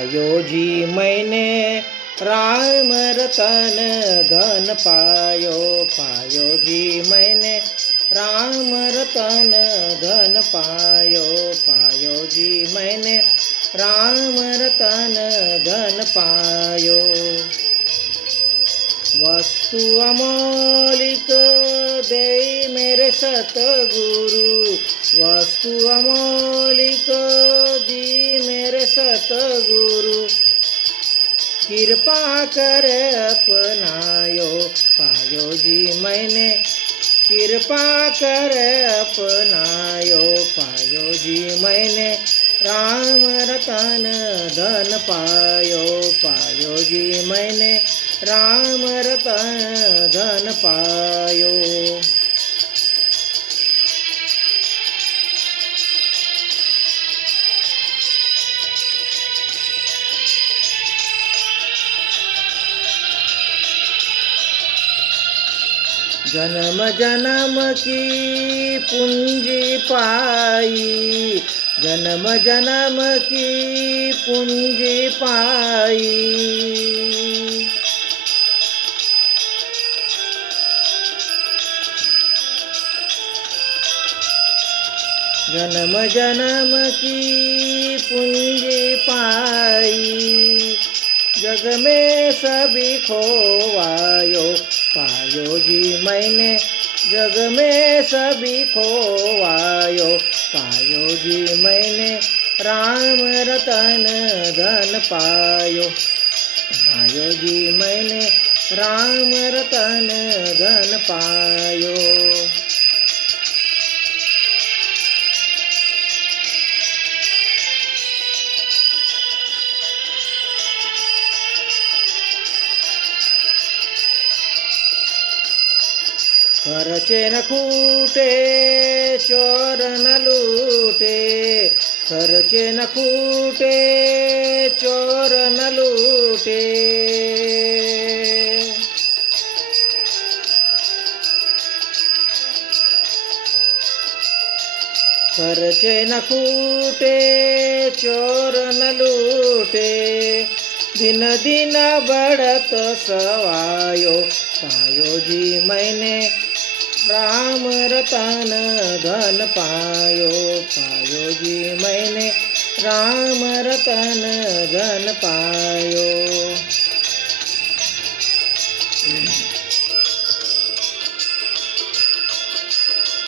पायो जी मैंने राम रतन धन पायो। पायो जी मैंने राम रतन धन पायो। पायो जी मैंने राम रतन धन पायो। वस्तु अमौलिक दे मेरे सतगुरु। वस्तु अमौलिक दी मेरे सतगुरु। कृपा कर अपनायो। पायो जी मैंने कृपा कर अपनायो। पायो जी मैंने राम रतन धन पायो। पायो जी मैंने राम रतन धन पायो। जन्म जन्म की पूंजी पाई। जन्म जन्म की पूंजी पाई। जन्म जन्म की पूंजी पाई। जग में सभी खोवायो। पायो जी मैंने जग में सभी खोवायो। पायो जी मैंने राम रतन धन पायो। पायो जी मैंने राम रतन धन पायो। खर्चे न खूटे चोर न लूटे। खर्चे न खूटे चोर न लूटे। खर्चे न खूटे चोर न लूटे। दिन दिन बढ़त सवायो। पायो जी मैंने राम रतन धन पायो। पायो जी मैंने राम रतन धन पायो।